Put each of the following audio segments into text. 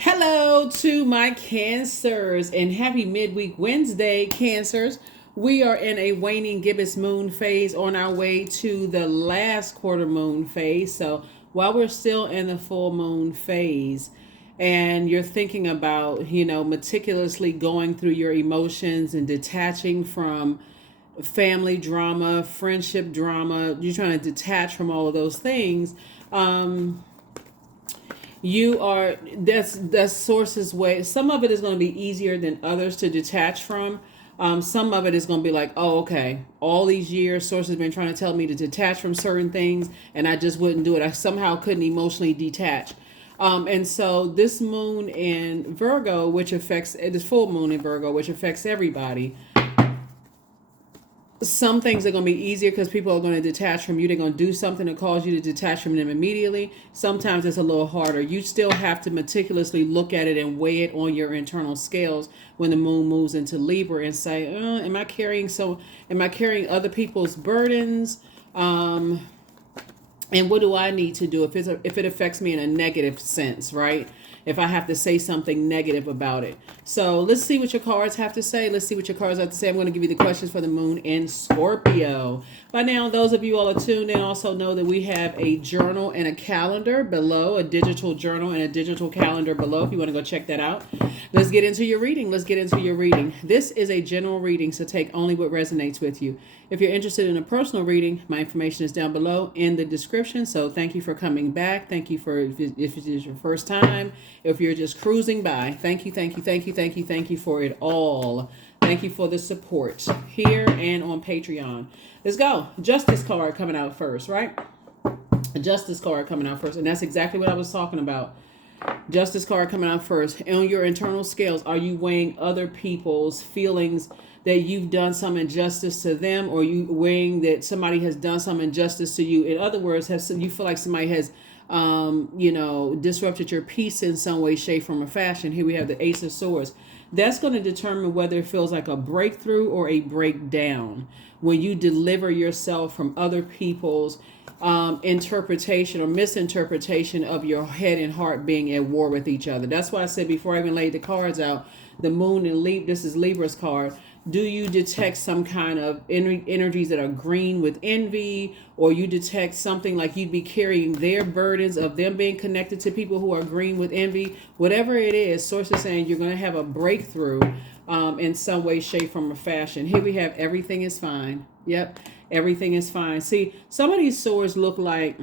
Hello to my Cancers and happy midweek Wednesday, Cancers. We are in a waning gibbous moon phase on our way to the last quarter moon phase. So while we're still in the full moon phase and you're thinking about, meticulously going through your emotions and detaching from family drama, friendship drama, you're trying to detach from all of those things. You are that's source's way. Some of it is going to be easier than others to detach from. Some of it is going to be like, oh, okay, all these years source has been trying to tell me to detach from certain things and I just wouldn't do it. I somehow couldn't emotionally detach. And so this moon in Virgo, which affects this full moon in Virgo, which affects everybody, some things are going to be easier because people are going to detach from you. They're going to do something to cause you to detach from them immediately. Sometimes it's a little harder. You still have to meticulously look at it and weigh it on your internal scales when the moon moves into Libra and say, am I carrying other people's burdens? And what do I need to do if it affects me in a negative sense, right? If I have to say something negative about it. So let's see what your cards have to say. Let's see what your cards have to say. I'm going to give you the questions for the moon in Scorpio. By now, those of you all are tuned in also know that we have a journal and a calendar below, a digital journal and a digital calendar below if you want to go check that out. Let's get into your reading. This is a general reading, so take only what resonates with you. If you're interested in a personal reading, my information is down below in the description. So thank you for coming back. Thank you for if it is your first time, if you're just cruising by. Thank you for it all. Thank you for the support here and on Patreon. Let's go. Justice card coming out first, right? A Justice card coming out first. And that's exactly what I was talking about. Justice card coming out first. And on your internal scales, are you weighing other people's feelings that you've done some injustice to them, or you weighing that somebody has done some injustice to you? In other words, you feel like somebody has disrupted your peace in some way, shape, form, or fashion? Here we have the Ace of Swords. That's going to determine whether it feels like a breakthrough or a breakdown when you deliver yourself from other people's interpretation or misinterpretation of your head and heart being at war with each other. That's why I said before I even laid the cards out, the moon and this is Libra's card. Do you detect some kind of energies that are green with envy, or you detect something like you'd be carrying their burdens of them being connected to people who are green with envy? Whatever it is, source is saying you're going to have a breakthrough in some way, shape, form, or fashion. Here we have everything is fine. Yep, everything is fine. See, some of these swords are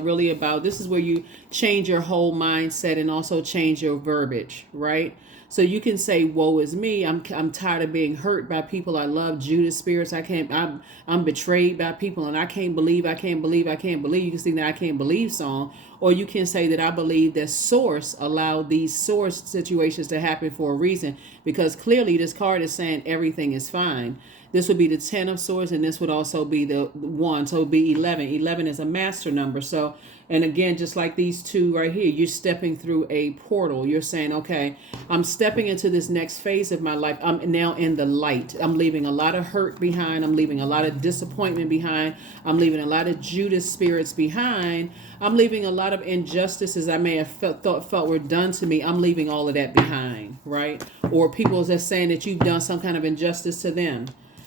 really about, this is where you change your whole mindset and also change your verbiage, right? So you can say, woe is me. I'm tired of being hurt by people I love. Judas spirits. I'm betrayed by people and I can't believe. You can sing that I can't believe song. Or you can say that I believe that source allowed these source situations to happen for a reason, because clearly this card is saying everything is fine. This would be the 10 of swords, and this would also be the 1. So it would be 11. 11 is a master number. So, and again, just like these two right here, you're stepping through a portal. You're saying, okay, I'm stepping into this next phase of my life. I'm now in the light. I'm leaving a lot of hurt behind. I'm leaving a lot of disappointment behind. I'm leaving a lot of Judas spirits behind. I'm leaving a lot of injustices I may have felt were done to me. I'm leaving all of that behind, right? Or people that's saying that you've done some kind of injustice to them.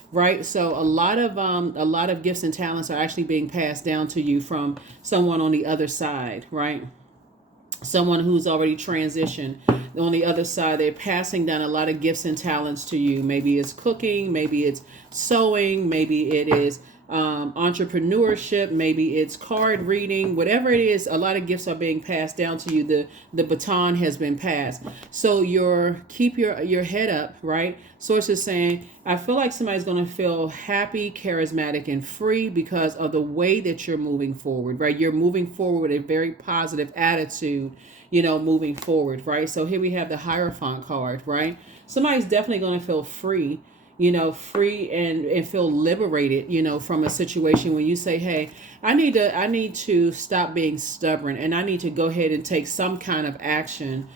Right, so a lot of gifts and talents are actually being passed down to you from someone on the other side, right? Someone who's already transitioned. On the other side, they're passing down a lot of gifts and talents to you. Maybe it's cooking, maybe it's sewing, maybe it is entrepreneurship, maybe it's card reading, whatever it is. A lot of gifts are being passed down to you. The baton has been passed. So keep your head up, right? Source is saying, I feel like somebody's going to feel happy, charismatic, and free because of the way that you're moving forward, right? You're moving forward with a very positive attitude, moving forward, right? So here we have the Hierophant card, right? Somebody's definitely going to feel free, free and feel liberated, from a situation when you say, hey, I need to stop being stubborn, and I need to go ahead and take some kind of action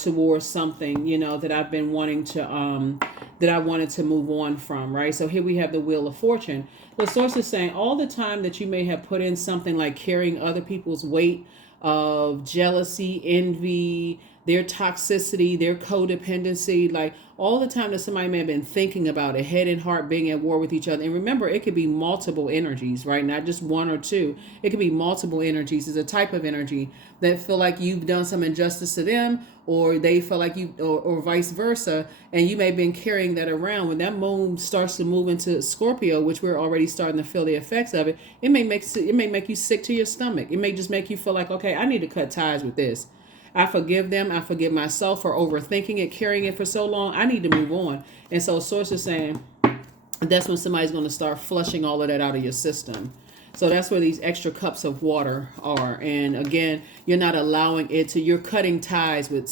towards something, that I've been wanting to, that I wanted to move on from, right? So here we have the Wheel of Fortune. The source is saying all the time that you may have put in something like carrying other people's weight of jealousy, envy, their toxicity, their codependency, like all the time that somebody may have been thinking about it, head and heart being at war with each other. And remember, it could be multiple energies, right? Not just one or two. It could be multiple energies. It's a type of energy that feel like you've done some injustice to them, or they feel like you, or vice versa. And you may have been carrying that around. When that moon starts to move into Scorpio, which we're already starting to feel the effects of it, it may make you sick to your stomach. It may just make you feel like, okay, I need to cut ties with this. I forgive them. I forgive myself for overthinking it, carrying it for so long. I need to move on. And so Source is saying that's when somebody's going to start flushing all of that out of your system. So that's where these extra cups of water are. And again, you're not allowing it to, you're cutting ties with,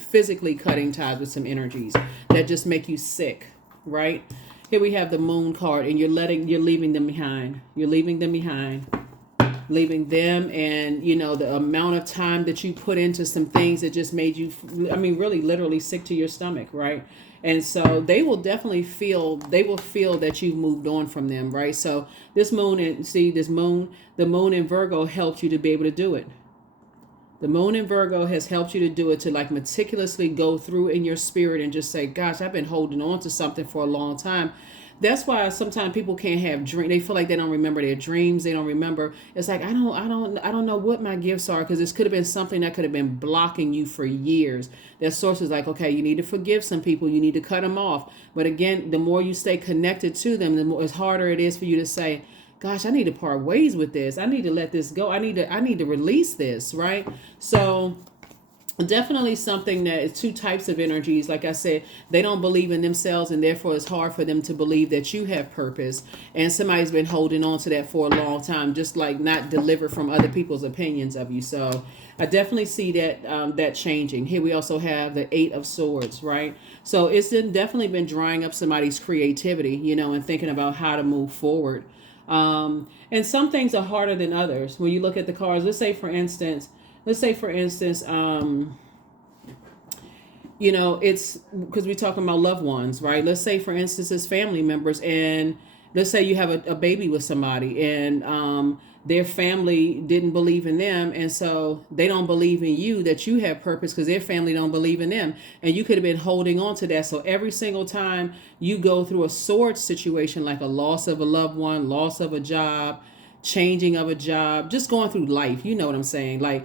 physically cutting ties with some energies that just make you sick, right? Here we have the Moon card, and you're leaving them behind. You're leaving them behind. Leaving them, and the amount of time that you put into some things that just made you, really literally sick to your stomach, right? And so they will definitely feel that you've moved on from them, right? So this moon, and see this moon, the moon in Virgo helped you to be able to do it. The moon in Virgo has helped you to do it, to like meticulously go through in your spirit and just say, gosh, I've been holding on to something for a long time. That's why sometimes people can't have dreams. They feel like they don't remember their dreams. They don't remember. It's like, I don't know what my gifts are, because this could have been something that could have been blocking you for years. That Source is like, okay, you need to forgive some people. You need to cut them off. But again, the more you stay connected to them, the more, it's harder it is for you to say, gosh, I need to part ways with this. I need to let this go. I need to release this, right? So definitely something that is two types of energies. Like I said, they don't believe in themselves, and therefore it's hard for them to believe that you have purpose. And somebody's been holding on to that for a long time, just like not delivered from other people's opinions of you. So I definitely see that changing. Here we also have the Eight of Swords, right? So it's definitely been drying up somebody's creativity, and thinking about how to move forward. And some things are harder than others. When you look at the cards, let's say for instance, it's because we're talking about loved ones, right? Let's say for instance, it's family members, and let's say you have a baby with somebody, and their family didn't believe in them, and so they don't believe in you that you have purpose because their family don't believe in them, and you could have been holding on to that. So every single time you go through a sword situation, like a loss of a loved one, loss of a job, changing of a job, just going through life, you know what I'm saying? Like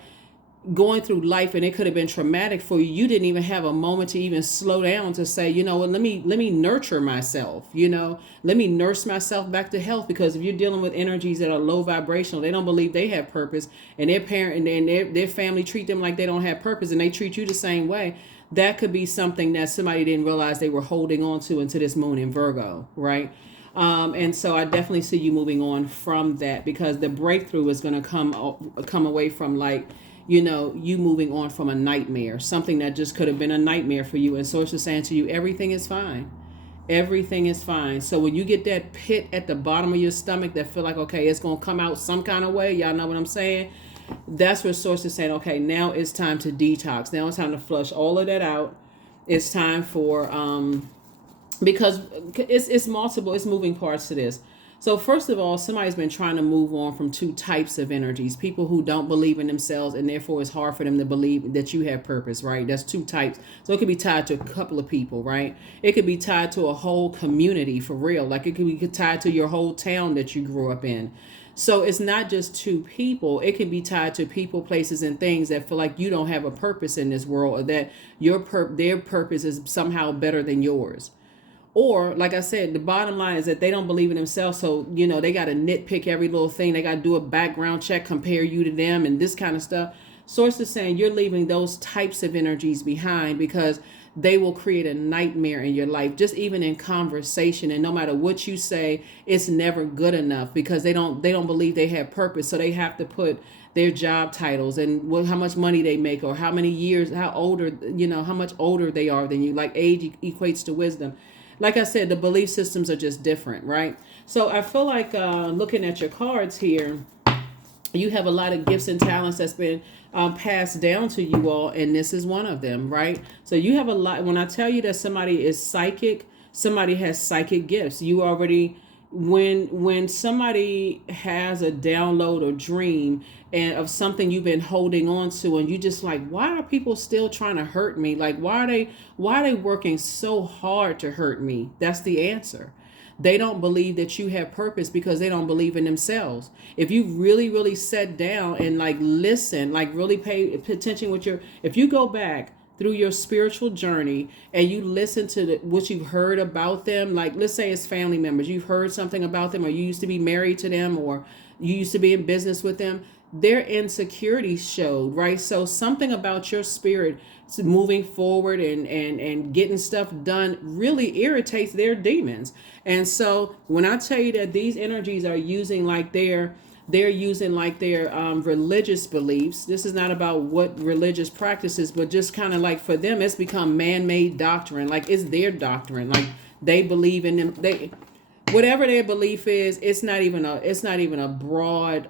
going through life, and it could have been traumatic for you. You didn't even have a moment to even slow down to say, what, let me nurture myself, let me nurse myself back to health. Because if you're dealing with energies that are low vibrational, they don't believe they have purpose, and their parent and their family treat them like they don't have purpose, and they treat you the same way. That could be something that somebody didn't realize they were holding on to into this moon in Virgo, right? And so I definitely see you moving on from that, because the breakthrough is going to come away from like, you moving on from a nightmare, something that just could have been a nightmare for you. And Source is saying to you, everything is fine. Everything is fine. So when you get that pit at the bottom of your stomach that feel like, okay, it's going to come out some kind of way. Y'all know what I'm saying? That's where Source is saying, okay, now it's time to detox. Now it's time to flush all of that out. It's time for, because it's multiple, it's moving parts to this. So first of all, somebody's been trying to move on from two types of energies. People who don't believe in themselves, and therefore it's hard for them to believe that you have purpose, right? That's two types. So it could be tied to a couple of people, right? It could be tied to a whole community, for real. Like it could be tied to your whole town that you grew up in. So it's not just two people. It can be tied to people, places, and things that feel like you don't have a purpose in this world, or that their purpose is somehow better than yours. Or, like I said, the bottom line is that they don't believe in themselves. So, they got to nitpick every little thing. They got to do a background check, compare you to them, and this kind of stuff. Source is saying you're leaving those types of energies behind, because they will create a nightmare in your life, just even in conversation. And no matter what you say, it's never good enough, because they don't believe they have purpose. So they have to put their job titles and how much money they make, or how many years, how much older they are than you. Like age equates to wisdom. Like I said, the belief systems are just different, right? So I feel like looking at your cards here, you have a lot of gifts and talents that's been passed down to you all, and this is one of them, right? So you have a lot. When I tell you that somebody is psychic, somebody has psychic gifts. You already when somebody has a download or dream and of something you've been holding on to, and you just like, why are people still trying to hurt me? Like, why are they working so hard to hurt me? That's the answer. They don't believe that you have purpose because they don't believe in themselves. If you really, really sit down and like listen, like really pay attention with your, if you go back through your spiritual journey and you listen to what you've heard about them, like let's say it's family members, you've heard something about them, or you used to be married to them, or you used to be in business with them, their insecurities showed, right? So something about your spirit moving forward and getting stuff done really irritates their demons. And so when I tell you that these energies are using like they're using like their religious beliefs. This is not about what religious practices, but just kind of like for them, it's become man-made doctrine. Like it's their doctrine. Like they believe in them. They, whatever their belief is, it's not even a broad.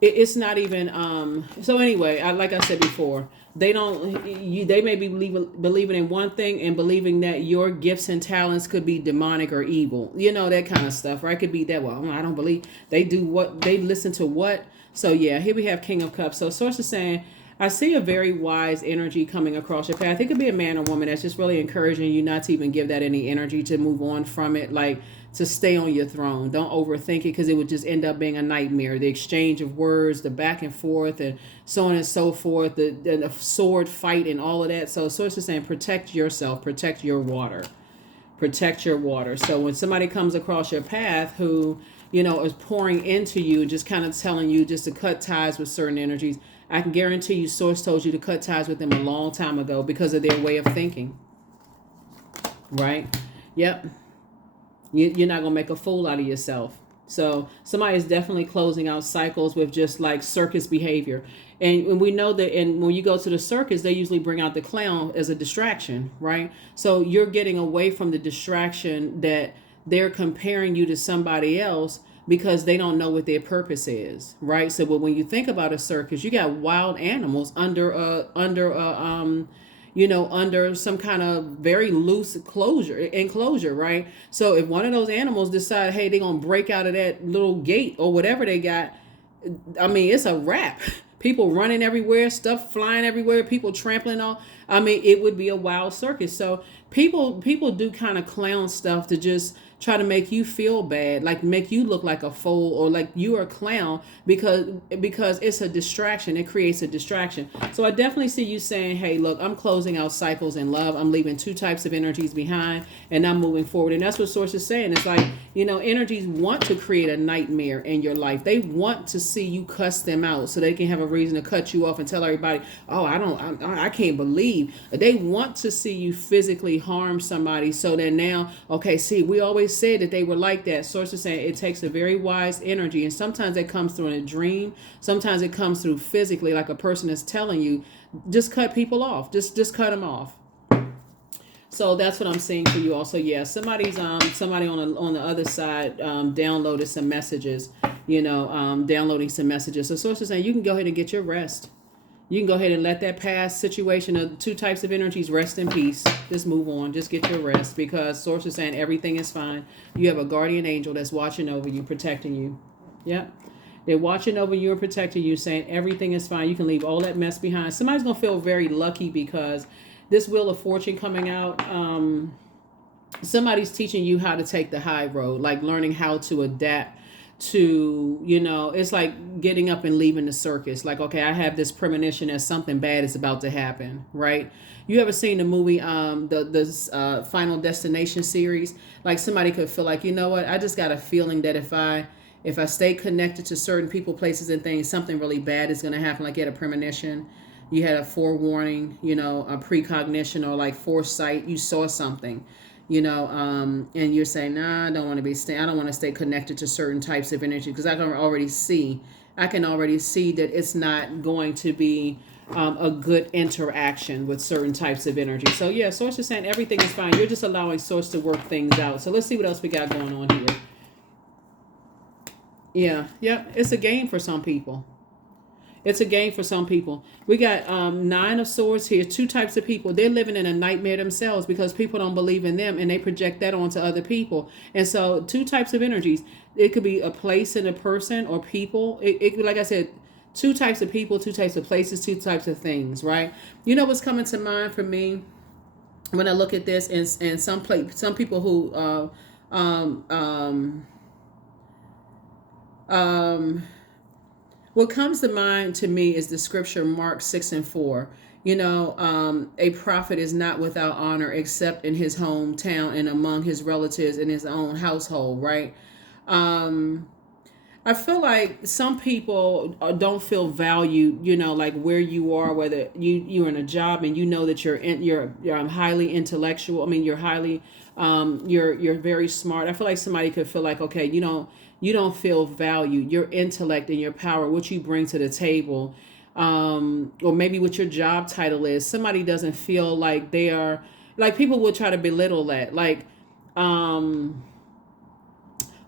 It's not even. So anyway, like I said before, they don't. They may be believing in one thing and believing that your gifts and talents could be demonic or evil. You know, that kind of stuff, right? Could be that. Well, I don't believe they do what they listen to what. So yeah, here we have King of Cups. So source is saying, I see a very wise energy coming across your path. It could be a man or woman that's just really encouraging you not to even give that any energy, to move on from it, like to stay on your throne. Don't overthink it, because it would just end up being a nightmare. The exchange of words, the back and forth, and so on and so forth, the sword fight and all of that. So source is saying protect yourself, protect your water. Protect your water. So when somebody comes across your path who, is pouring into you, just kind of telling you just to cut ties with certain energies, I can guarantee you source told you to cut ties with them a long time ago because of their way of thinking. Right? Yep. You're not going to make a fool out of yourself. So somebody is definitely closing out cycles with just like circus behavior. And we know that when you go to the circus, they usually bring out the clown as a distraction, right? So you're getting away from the distraction that they're comparing you to somebody else because they don't know what their purpose is, right? So but when you think about a circus, you got wild animals under under some kind of very loose enclosure, right? So if one of those animals decide, hey, they're going to break out of that little gate or whatever they got, I mean, it's a wrap. People running everywhere, stuff flying everywhere, people trampling on. I mean, it would be a wild circus. So people do kind of clown stuff to just try to make you feel bad, like make you look like a fool or like you are a clown because it's a distraction. It creates a distraction. So I definitely see you saying, hey, look, I'm closing out cycles in love. I'm leaving two types of energies behind and I'm moving forward. And that's what Source is saying. It's like, energies want to create a nightmare in your life. They want to see you cuss them out so they can have a reason to cut you off and tell everybody, oh, I can't believe. They want to see you physically harm somebody so that now, okay, see, we always said that they were like that. Source is saying it takes a very wise energy, and sometimes it comes through in a dream. Sometimes it comes through physically, like a person is telling you, just cut people off. Just cut them off. So that's what I'm seeing for you. Also, yeah, somebody on the other side downloaded some messages. Downloading some messages. So Source is saying you can go ahead and get your rest. You can go ahead and let that past situation of two types of energies rest in peace. Just move on. Just get your rest, because Source is saying everything is fine. You have a guardian angel that's watching over you, protecting you. Yep. They're watching over you and protecting you, saying everything is fine. You can leave all that mess behind. Somebody's going to feel very lucky because this Wheel of Fortune coming out, somebody's teaching you how to take the high road, like learning how to adapt to, it's like getting up and leaving the circus. Like, okay, I have this premonition that something bad is about to happen, right? You ever seen the movie, the Final Destination series? Like somebody could feel like, what? I just got a feeling that if I stay connected to certain people, places, and things, something really bad is going to happen. Like you had a premonition, you had a forewarning, a precognition, or like foresight. You saw something. And you're saying, nah, I don't want to stay connected to certain types of energy because I can already see that it's not going to be a good interaction with certain types of energy. So yeah, Source is saying everything is fine. You're just allowing Source to work things out. So let's see what else we got going on here. Yeah, it's a game for some people. It's a game for some people. We got Nine of Swords here. Two types of people. They're living in a nightmare themselves because people don't believe in them and they project that onto other people. And so, two types of energies. It could be a place and a person or people. Like I said, two types of people, two types of places, two types of things, right? You know what's coming to mind for me when I look at this, and some people who what comes to mind to me is the scripture Mark 6:4. A prophet is not without honor except in his hometown and among his relatives in his own household, right? Um, I feel like some people don't feel valued, like where you are, whether you're in a job and you know that you're highly intellectual. I mean, you're highly, you're very smart. I feel like somebody could feel like, okay, you don't feel valued. Your intellect and your power, what you bring to the table, or maybe what your job title is. Somebody doesn't feel like they are, like people will try to belittle that, like,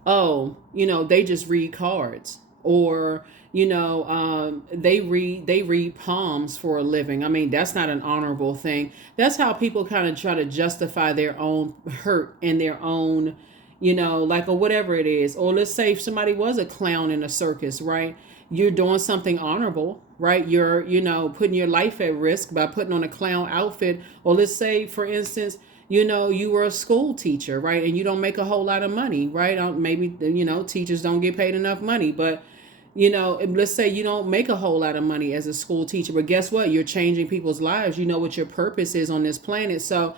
oh, they just read cards, or they read palms for a living. I mean, that's not an honorable thing. That's how people kind of try to justify their own hurt and their own, like, or whatever it is. Or let's say if somebody was a clown in a circus, right? You're doing something honorable, right? You're, putting your life at risk by putting on a clown outfit. Or let's say, for instance, you were a school teacher, right? And you don't make a whole lot of money, right? Maybe, teachers don't get paid enough money, but, let's say you don't make a whole lot of money as a school teacher, but guess what? You're changing people's lives. You know what your purpose is on this planet. So,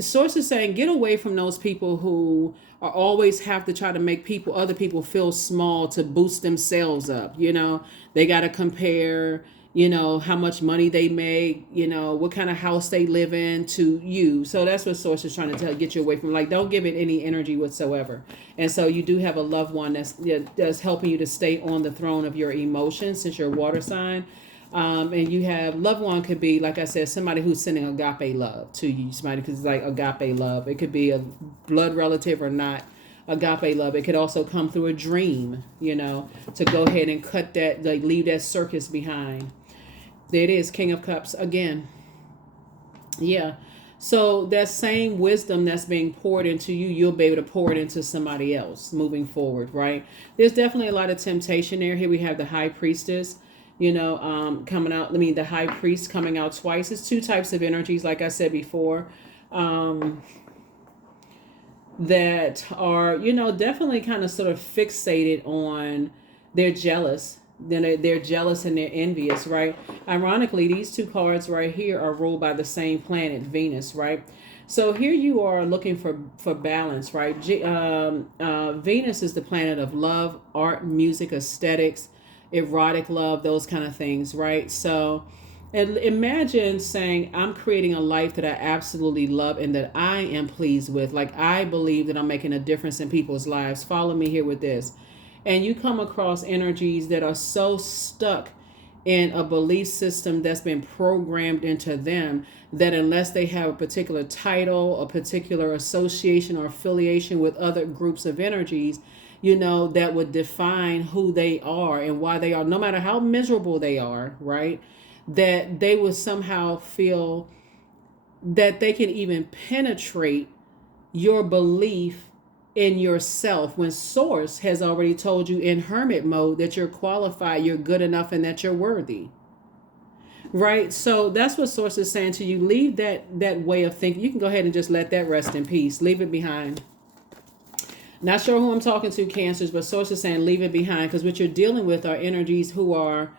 source is saying, get away from those people who are always have to try to make other people feel small to boost themselves up. They got to compare, how much money they make, what kind of house they live in to you. So that's what source is trying to get you away from. Like, don't give it any energy whatsoever. And so you do have a loved one that's helping you to stay on the throne of your emotions, since you're a water sign. And you have loved one could be, like I said, somebody who's sending agape love to you. Somebody, because it's like agape love. It could be a blood relative or not. Agape love. It could also come through a dream, to go ahead and cut that, like leave that circus behind. There it is, King of Cups again. Yeah. So that same wisdom that's being poured into you, you'll be able to pour it into somebody else moving forward, right? There's definitely a lot of temptation there. Here we have the High Priestess, coming out. I mean, the High Priest coming out twice. It's two types of energies, like I said before, that are, definitely kind of sort of fixated on, they're jealous. Then they're jealous and they're envious, right? Ironically, these two cards right here are ruled by the same planet, Venus, right? So here you are looking for balance, right? Venus is the planet of love, art, music, aesthetics, erotic love, those kind of things, right? So, and imagine saying, I'm creating a life that I absolutely love and that I am pleased with. Like, I believe that I'm making a difference in people's lives. Follow me here with this. And you come across energies that are so stuck in a belief system that's been programmed into them that unless they have a particular title, a particular association or affiliation with other groups of energies, that would define who they are and why they are, no matter how miserable they are, right? That they would somehow feel that they can even penetrate your belief in yourself, when source has already told you in hermit mode that you're qualified, you're good enough, and that you're worthy, right? So that's what source is saying to you. Leave that way of thinking. You can go ahead and just let that rest in peace. Leave it behind. Not sure who I'm talking to, Cancers, but source is saying leave it behind, because what you're dealing with are energies who are,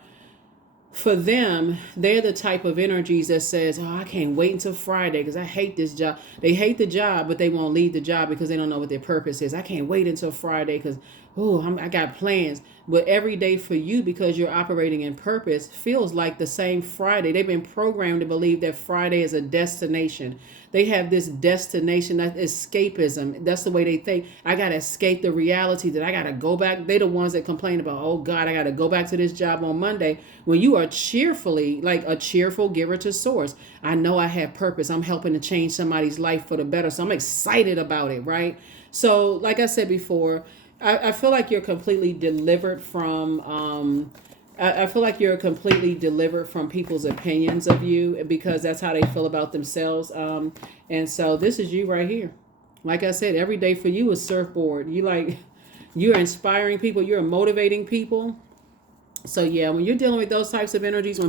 for them, they're the type of energies that says, oh, I can't wait until Friday because I hate this job. They hate the job, but they won't leave the job because they don't know what their purpose is. I can't wait until Friday because, I got plans. But every day for you, because you're operating in purpose, feels like the same Friday. They've been programmed to believe that Friday is a destination. They have this destination, that escapism. That's the way they think. I got to escape the reality that I got to go back. They're the ones that complain about, oh God, I got to go back to this job on Monday. When you are cheerfully, like a cheerful giver to source. I know I have purpose. I'm helping to change somebody's life for the better. So I'm excited about it, right? So like I said before, I feel like you're completely delivered from I feel like you're completely delivered from people's opinions of you because that's how they feel about themselves. And so this is you right here. Like I said, every day for you is surfboard. You're inspiring people. You're motivating people. So yeah, when you're dealing with those types of energies,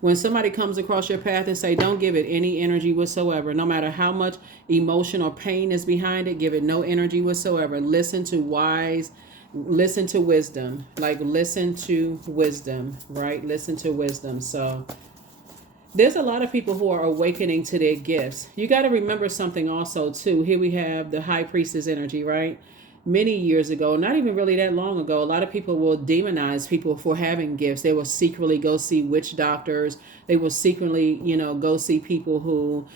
when somebody comes across your path and say, don't give it any energy whatsoever, no matter how much emotion or pain is behind it, give it no energy whatsoever. Listen to wisdom. Like listen to wisdom, right? Listen to wisdom. So there's a lot of people who are awakening to their gifts. You got to remember something also too. Here we have the high priestess energy, right? Many years ago, not even really that long ago, a lot of people will demonize people for having gifts. They will secretly go see witch doctors. They will secretly, go see people who,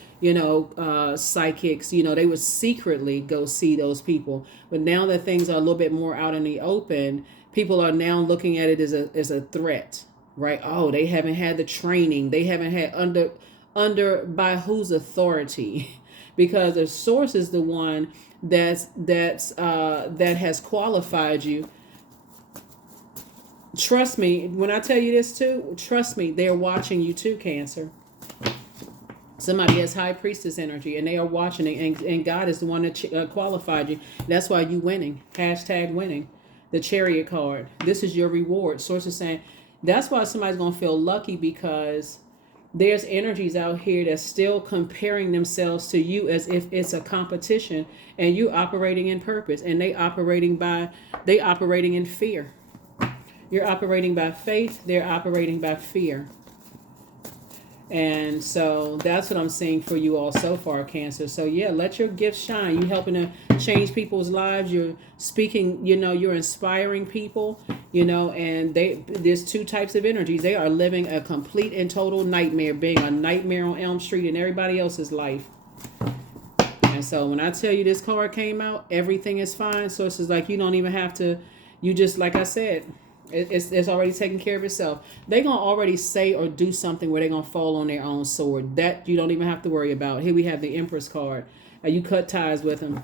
psychics. They would secretly go see those people. But now that things are a little bit more out in the open, people are now looking at it as a threat, right? Oh, they haven't had the training. They haven't had under by whose authority? Because the source is the one that has qualified you. Trust me when I tell you this too. Trust me, they're watching you too, Cancer. Somebody has high priestess energy and they are watching it, and God is the one that qualified you. That's why you winning. Hashtag winning. The Chariot card. This is your reward. Source is saying that's why somebody's going to feel lucky, because there's energies out here that's still comparing themselves to you as if it's a competition, and you operating in purpose, and they operating in fear. You're operating by faith, they're operating by fear. And so that's what I'm seeing for you all so far, Cancer. So yeah, let your gifts shine. You helping to change people's lives. You're speaking, you're inspiring people, and there's two types of energies. They are living a complete and total nightmare, being a nightmare on Elm Street in everybody else's life. And so when I tell you this card came out, everything is fine. So it's like you don't even have to, you just, like I said, it's already taking care of itself. They're going to already say or do something where they're going to fall on their own sword. That you don't even have to worry about. Here we have the Empress card. You cut ties with them.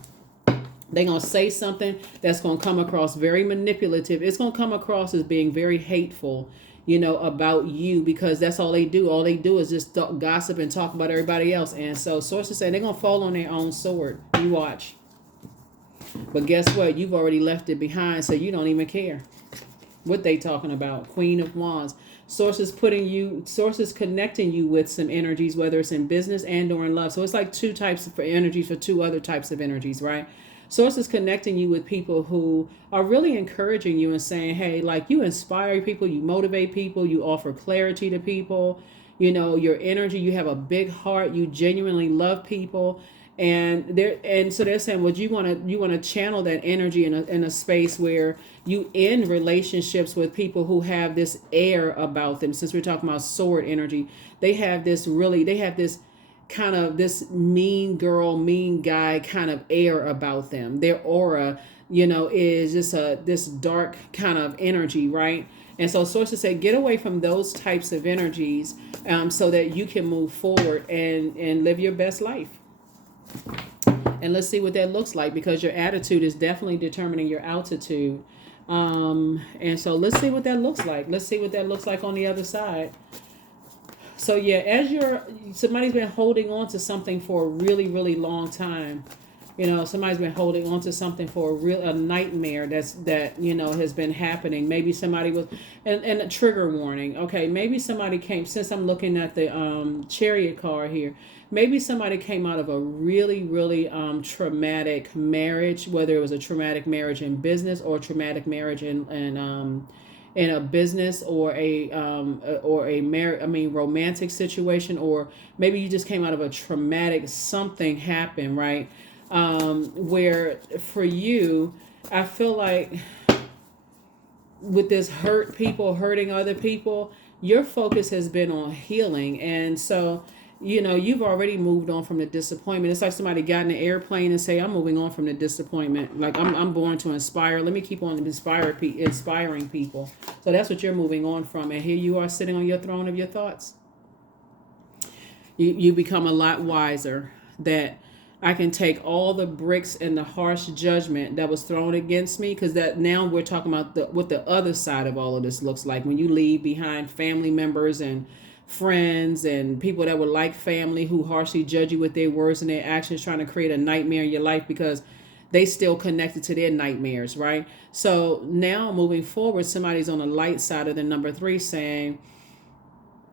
They're going to say something that's going to come across very manipulative. It's going to come across as being very hateful, about you, because that's all they do. All they do is just gossip and talk about everybody else. And so sources say they're going to fall on their own sword. You watch. But guess what? You've already left it behind, so you don't even care what they talking about. Queen of Wands. Sources connecting you with some energies, whether it's in business and or in love. So it's like two types of energies for two other types of energies, right? Sources connecting you with people who are really encouraging you and saying, hey, like, you inspire people, you motivate people, you offer clarity to people, your energy, you have a big heart, you genuinely love people. And so they're saying, well, you want to channel that energy in a space where you end relationships with people who have this air about them. Since we're talking about sword energy, they have this kind of this mean girl, mean guy kind of air about them. Their aura, is just this dark kind of energy, right? And so sources say, get away from those types of energies, so that you can move forward and live your best life. And let's see what that looks like, because your attitude is definitely determining your altitude. And so let's see what that looks like. Let's see what that looks like on the other side. So yeah, somebody's been holding on to something for a really, really long time. Somebody's been holding on to something for a nightmare that has been happening. Maybe somebody was, and a trigger warning. Okay, maybe somebody came, since I'm looking at the Chariot card here, maybe somebody came out of a really, really traumatic marriage, whether it was a traumatic marriage in business or a traumatic marriage in a business or a romantic situation, or maybe you just came out of a traumatic, something happened, right? Where for you, I feel like with this hurting other people, your focus has been on healing. And so, you've already moved on from the disappointment. It's like somebody got in an airplane and say, I'm moving on from the disappointment. Like, I'm born to inspire. Let me keep on inspiring people. So that's what you're moving on from. And here you are sitting on your throne of your thoughts. You become a lot wiser that I can take all the bricks and the harsh judgment that was thrown against me, because that now we're talking about what the other side of all of this looks like when you leave behind family members and friends and people that were like family who harshly judge you with their words and their actions, trying to create a nightmare in your life because they still connected to their nightmares, right? So now moving forward, somebody's on the light side of the number 3 saying,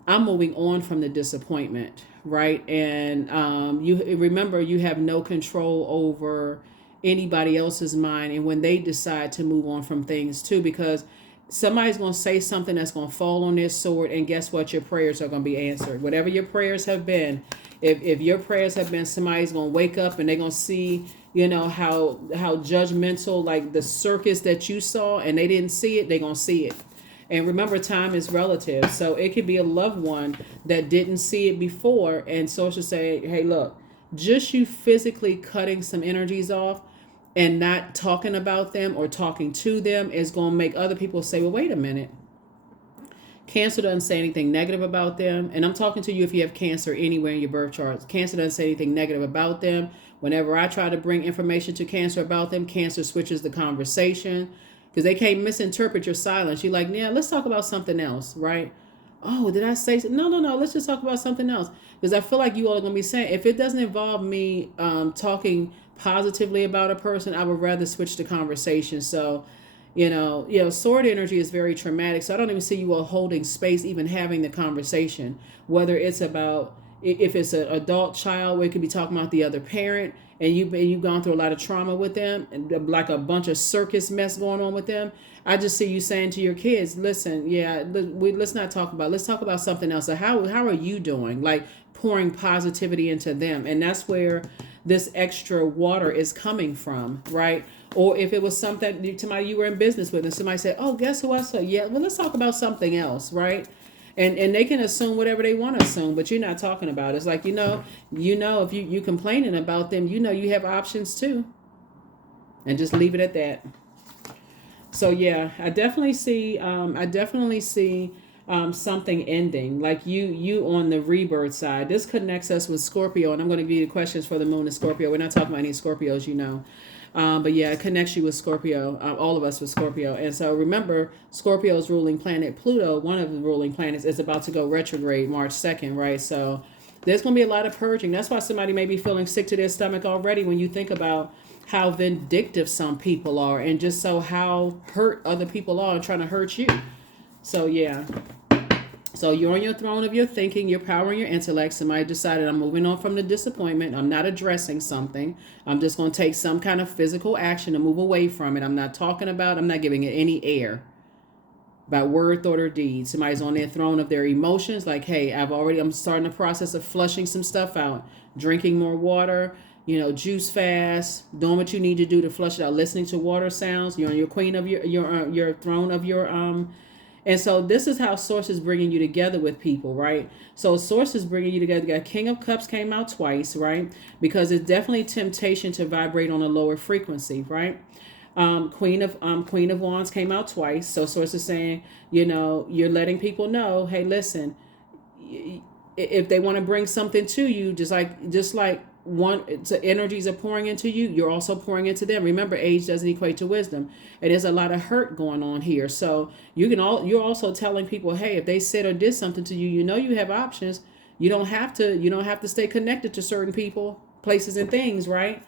I'm moving on from the disappointment, right? And you remember, you have no control over anybody else's mind and when they decide to move on from things too, because somebody's going to say something that's going to fall on their sword, and guess what? Your prayers are going to be answered. Whatever your prayers have been, if your prayers have been, somebody's going to wake up and they're going to see, you know, how judgmental, like the circus that you saw and they didn't see it, they're going to see it. And remember, time is relative. So it could be a loved one that didn't see it before. And sources say, hey, look, just you physically cutting some energies off and not talking about them or talking to them is going to make other people say, well, wait a minute. Cancer doesn't say anything negative about them. And I'm talking to you if you have cancer anywhere in your birth charts. Cancer doesn't say anything negative about them. Whenever I try to bring information to Cancer about them, Cancer switches the conversation. Because they can't misinterpret your silence. You're like, yeah, let's talk about something else, right? Oh, did I say something? No. Let's just talk about something else. Because I feel like you all are going to be saying, if it doesn't involve me talking positively about a person, I would rather switch the conversation. So, you know, sword energy is very traumatic. So I don't even see you all holding space, even having the conversation. Whether it's about, if it's an adult child, where it could be talking about the other parent, and you've gone through a lot of trauma with them, and like a bunch of circus mess going on with them. I just see you saying to your kids, listen, let's not talk about, let's talk about something else. So how are you doing? Like pouring positivity into them. And that's where this extra water is coming from, right? Or if it was something, somebody you were in business with and somebody said, oh, guess who I saw? Yeah, well, let's talk about something else, right? And they can assume whatever they want to assume, but you're not talking about it. It's like, you know, if you complaining about them, you know, you have options too. And just leave it at that. So yeah, I definitely see something ending, like you on the rebirth side. This connects us with Scorpio, and I'm going to give you the questions for the moon and Scorpio. We're not talking about any Scorpios, you know. But yeah, it connects you with Scorpio, all of us with Scorpio. And so remember, Scorpio's ruling planet, Pluto, one of the ruling planets, is about to go retrograde March 2nd, right? So there's going to be a lot of purging. That's why somebody may be feeling sick to their stomach already when you think about how vindictive some people are, and just so how hurt other people are and trying to hurt you. So yeah. So you're on your throne of your thinking, your power, and your intellect. Somebody decided, I'm moving on from the disappointment. I'm not addressing something. I'm just going to take some kind of physical action to move away from it. I'm not giving it any air by word, thought, or deed. Somebody's on their throne of their emotions. Like, hey, I'm starting the process of flushing some stuff out, drinking more water, juice fast, doing what you need to do to flush it out, listening to water sounds. You're on your queen of your throne of your And so this is how Source is bringing you together with people, right? So Source is bringing you together. You got King of Cups came out twice, right? Because it's definitely temptation to vibrate on a lower frequency, right? Queen of Wands came out twice. So Source is saying, you're letting people know, hey, listen, if they want to bring something to you, just like energies are pouring into you, you're also pouring into them. Remember, age doesn't equate to wisdom. It is a lot of hurt going on here. So you're also telling people, hey, if they said or did something to you, you have options. You don't have to stay connected to certain people, places, and things, right?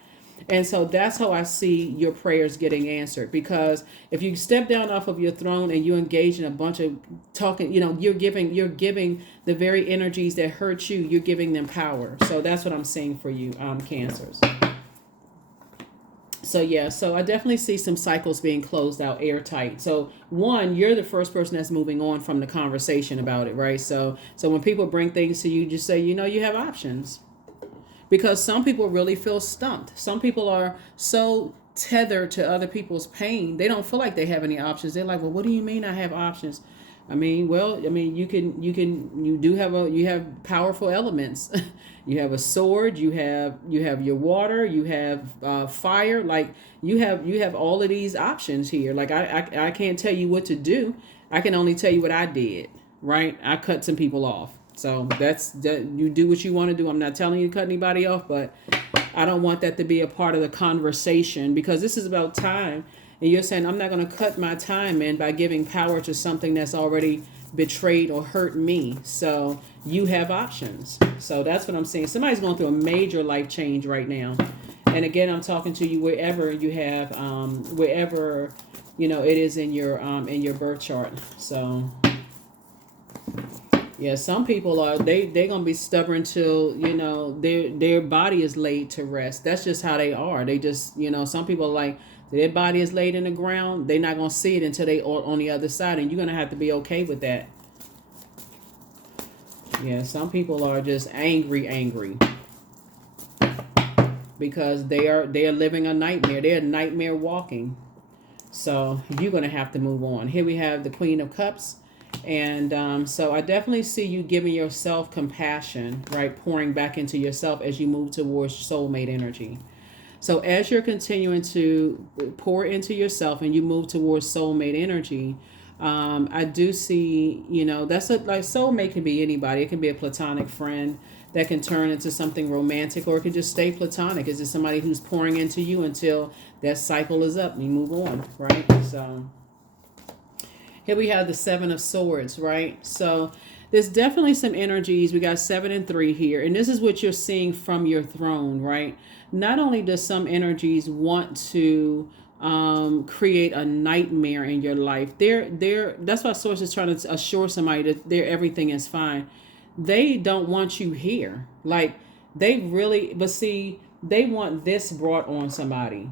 And so that's how I see your prayers getting answered. Because if you step down off of your throne and you engage in a bunch of talking, you're giving the very energies that hurt you, you're giving them power. So that's what I'm seeing for you, Cancers. So yeah, so I definitely see some cycles being closed out airtight. So one, you're the first person that's moving on from the conversation about it, right? So when people bring things to you, just say, you have options. Because some people really feel stumped. Some people are so tethered to other people's pain, they don't feel like they have any options. They're like, well, what do you mean I have options? You have powerful elements. You have a sword, you have your water, you have fire. Like you have all of these options here. Like I can't tell you what to do. I can only tell you what I did, right? I cut some people off. So you do what you want to do. I'm not telling you to cut anybody off, but I don't want that to be a part of the conversation, because this is about time. And you're saying, I'm not going to cut my time in by giving power to something that's already betrayed or hurt me. So you have options. So that's what I'm saying. Somebody's going through a major life change right now. And again, I'm talking to you wherever you have, wherever, you know, it is in your birth chart. So yeah, some people are, they're going to be stubborn till, you know, their body is laid to rest. That's just how they are. They just, you know, some people are like, their body is laid in the ground. They're not going to see it until they are on the other side. And you're going to have to be okay with that. Yeah, some people are just angry. Because they are living a nightmare. They're nightmare walking. So you're going to have to move on. Here we have the Queen of Cups. And so I definitely see you giving yourself compassion, right? Pouring back into yourself as you move towards soulmate energy. So as you're continuing to pour into yourself and you move towards soulmate energy, I do see, you know, that's like soulmate can be anybody. It can be a platonic friend that can turn into something romantic, or it can just stay platonic. Is it somebody who's pouring into you until that cycle is up and you move on, right? So here we have the Seven of Swords, right? So there's definitely some energies. We got 7 and 3 here. And this is what you're seeing from your throne, right? Not only does some energies want to create a nightmare in your life. That's why Source is trying to assure somebody that everything is fine. They don't want you here. Like, they really, but see, they want this brought on somebody.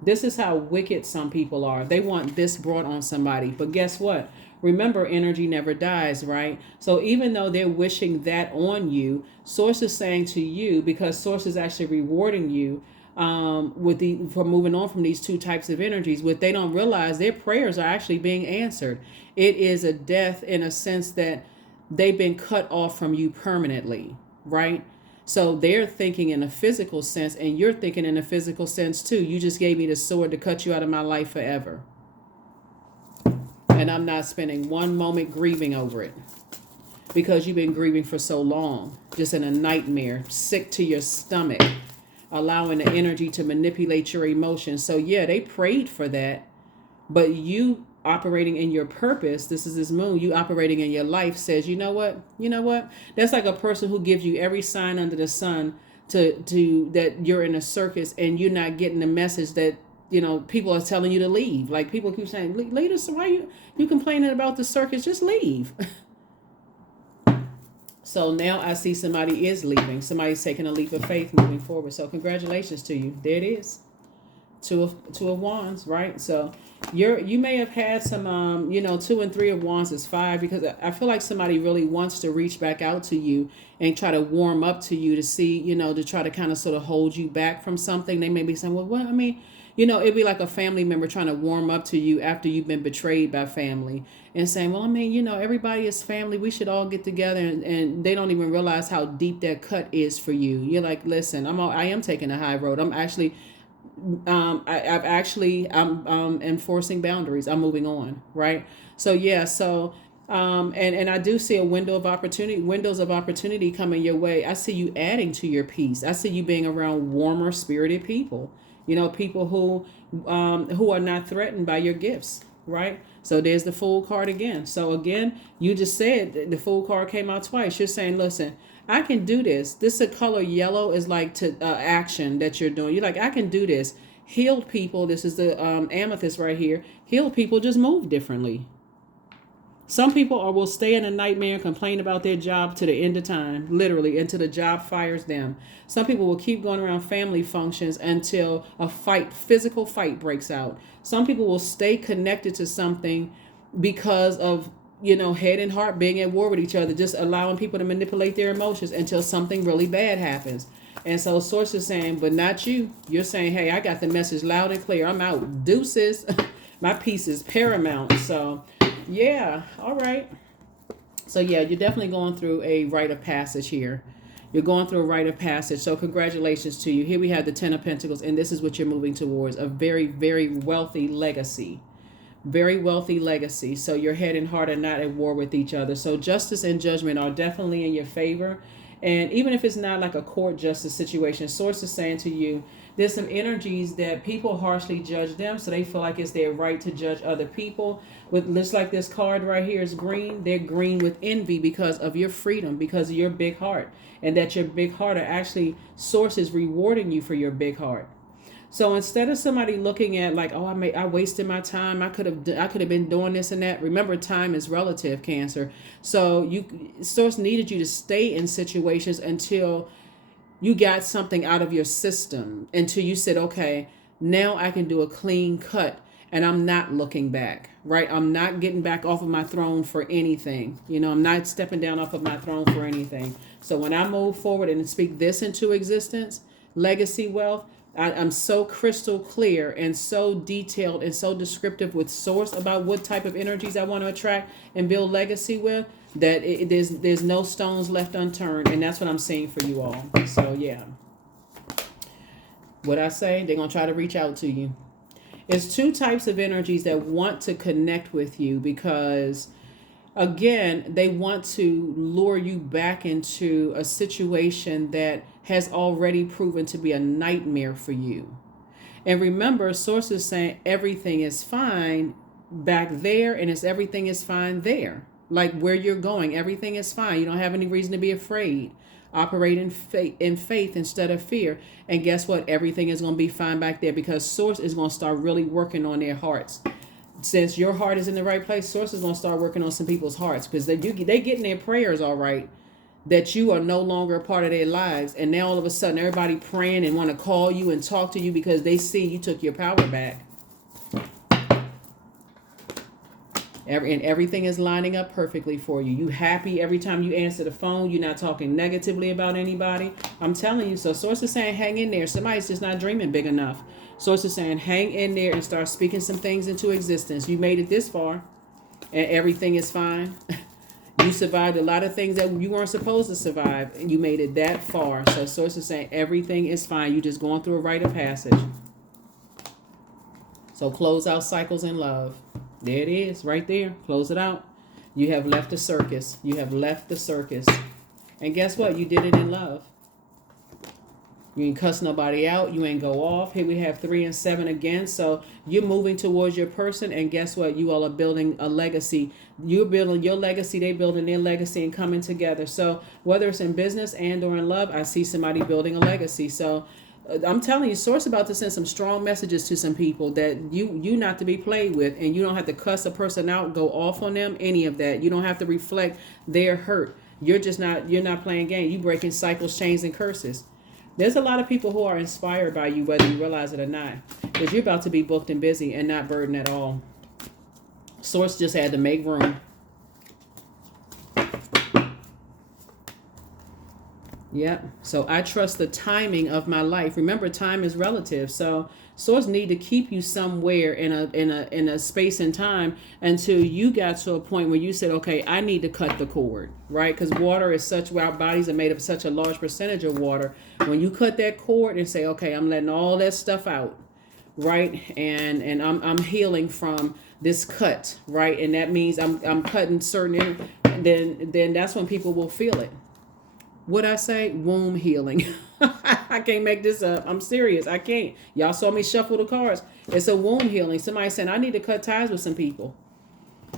This is how wicked some people are. They want this brought on somebody. But guess what? Remember, energy never dies, right? So even though they're wishing that on you, Source is saying to you, because Source is actually rewarding you for moving on from these two types of energies, what they don't realize, their prayers are actually being answered. It is a death in a sense that they've been cut off from you permanently, right? So they're thinking in a physical sense, and you're thinking in a physical sense too. You just gave me the sword to cut you out of my life forever. And I'm not spending one moment grieving over it, because you've been grieving for so long, just in a nightmare, sick to your stomach, allowing the energy to manipulate your emotions. So yeah, they prayed for that, but you operating in your purpose, this is this moon, you operating in your life says, you know what? That's like a person who gives you every sign under the sun to that you're in a circus, and you're not getting the message that, you know, people are telling you to leave. Like, people keep saying, leave us, why you complaining about the circus? Just leave. So now I see somebody is leaving. Somebody's taking a leap of faith moving forward. So congratulations to you. There it is. Two of Wands, right? So you may have had some 2 and 3 of Wands is 5, because I feel like somebody really wants to reach back out to you and try to warm up to you to see, to try to kind of sort of hold you back from something. They may be saying, well, what? I mean, it'd be like a family member trying to warm up to you after you've been betrayed by family and saying, well, I mean, everybody is family. We should all get together. And they don't even realize how deep that cut is for you. You're like, listen, I am taking a high road. I'm actually, I'm enforcing boundaries. I'm moving on. Right. So, yeah. So, and I do see a windows of opportunity coming your way. I see you adding to your peace. I see you being around warmer spirited people. People who are not threatened by your gifts, right? So there's the Fool card again. So again, you just said the Fool card came out twice. You're saying, listen, I can do this. This color yellow is like to action that you're doing. You're like, I can do this. Healed people, this is the amethyst right here. Healed people just move differently. Some people will stay in a nightmare and complain about their job to the end of time, literally, until the job fires them. Some people will keep going around family functions until a physical fight breaks out. Some people will stay connected to something because of, head and heart being at war with each other, just allowing people to manipulate their emotions until something really bad happens. And so Source is saying, but not you. You're saying, hey, I got the message loud and clear. I'm out. Deuces. My peace is paramount. So yeah, all right. So yeah, you're definitely going through a rite of passage here. You're going through a rite of passage. So congratulations to you. Here we have the 10 of Pentacles, and this is what you're moving towards, a very, very wealthy legacy. Very wealthy legacy. So your head and heart are not at war with each other. So justice and judgment are definitely in your favor. And even if it's not like a court justice situation, Source is saying to you, there's some energies that people harshly judge them, so they feel like it's their right to judge other people. With just like this card right here is green, they're green with envy because of your freedom, because of your big heart, and that your big heart are actually sources rewarding you for your big heart. So instead of somebody looking at like, oh, I wasted my time, I could have been doing this and that. Remember, time is relative, Cancer. So Source needed you to stay in situations until you got something out of your system, until you said, okay, now I can do a clean cut and I'm not looking back, right? I'm not getting back off of my throne for anything. I'm not stepping down off of my throne for anything. So when I move forward and speak this into existence, legacy wealth, I'm so crystal clear and so detailed and so descriptive with Source about what type of energies I want to attract and build legacy with, that there's no stones left unturned. And that's what I'm saying for you all. So yeah, what I say, they're going to try to reach out to you. It's two types of energies that want to connect with you because, again, they want to lure you back into a situation that has already proven to be a nightmare for you. And remember, Source is saying everything is fine back there, and everything is fine there. Like where you're going, everything is fine. You don't have any reason to be afraid. Operate in faith instead of fear. And guess what? Everything is going to be fine back there because Source is going to start really working on their hearts. Since your heart is in the right place, Source is going to start working on some people's hearts because they getting their prayers all right, that you are no longer a part of their lives. And now all of a sudden everybody praying and want to call you and talk to you because they see you took your power back. And everything is lining up perfectly for you. You happy every time you answer the phone. You're not talking negatively about anybody. I'm telling you. So Source is saying hang in there. Somebody's just not dreaming big enough. Source is saying hang in there and start speaking some things into existence. You made it this far and everything is fine. You survived a lot of things that you weren't supposed to survive, and you made it that far. So Source is saying everything is fine. You're just going through a rite of passage. So close out cycles in love. There it is, right there. Close it out. You have left the circus. You have left the circus. And guess what? You did it in love. You ain't cuss nobody out. You ain't go off. Here we have 3 and 7 again. So you're moving towards your person. And guess what? You all are building a legacy. You're building your legacy. They building their legacy and coming together. So whether it's in business and or in love, I see somebody building a legacy. So I'm telling you, Source about to send some strong messages to some people that you not to be played with, and you don't have to cuss a person out, go off on them, any of that. You don't have to reflect their hurt. You're not playing game. You breaking cycles, chains, and curses. There's a lot of people who are inspired by you, whether you realize it or not, because you're about to be booked and busy and not burdened at all. Source just had to make room. Yep. So I trust the timing of my life. Remember, time is relative. So Source need to keep you somewhere in a space and time until you got to a point where you said, okay, I need to cut the cord, right? Because water is our bodies are made of such a large percentage of water. When you cut that cord and say, okay, I'm letting all that stuff out, right? And I'm healing from this cut, right? And that means I'm cutting certain, then that's when people will feel it. What I say? Womb healing. I can't make this up. I'm serious. I can't. Y'all saw me shuffle the cards. It's a womb healing. Somebody saying, I need to cut ties with some people.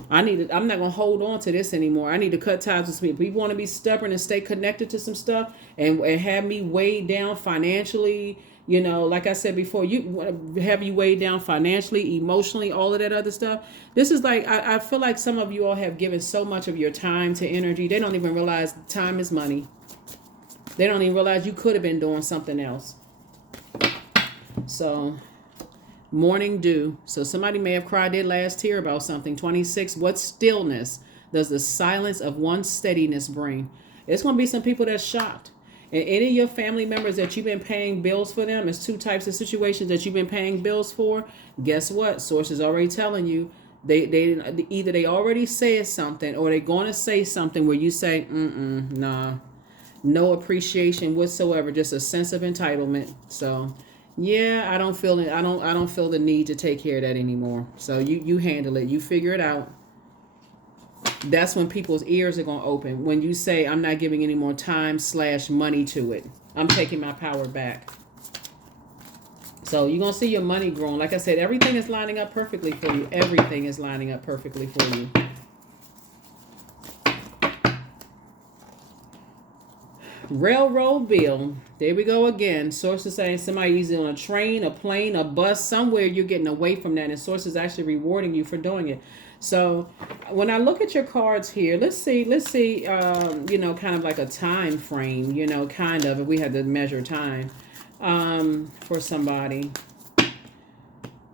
I'm not going to hold on to this anymore. I need to cut ties with some people. People want to be stubborn and stay connected to some stuff and have me weighed down financially. Like I said before, you have you weighed down financially, emotionally, all of that other stuff. This is like, I feel like some of you all have given so much of your time to energy. They don't even realize time is money. They don't even realize you could have been doing something else. So, morning dew. So somebody may have cried their last tear about something. 26, what stillness does the silence of one's steadiness bring? It's going to be some people that's shocked. And any of your family members that you've been paying bills for them, it's 2 types of situations that you've been paying bills for. Guess what? Source is already telling you. Either they already said something or they're going to say something where you say, nah. No appreciation whatsoever, just a sense of entitlement. So, yeah, I don't feel it. I don't feel the need to take care of that anymore. So you handle it. You figure it out. That's when people's ears are going to open. When you say, I'm not giving any more time/money to it. I'm taking my power back. So you're going to see your money growing. Like I said, everything is lining up perfectly for you. Everything is lining up perfectly for you. Railroad bill. There we go again. Sources saying somebody either on a train, a plane, a bus, somewhere you're getting away from that. And sources actually rewarding you for doing it. So when I look at your cards here, let's see, kind of like a time frame, kind of, if we had to measure time for somebody.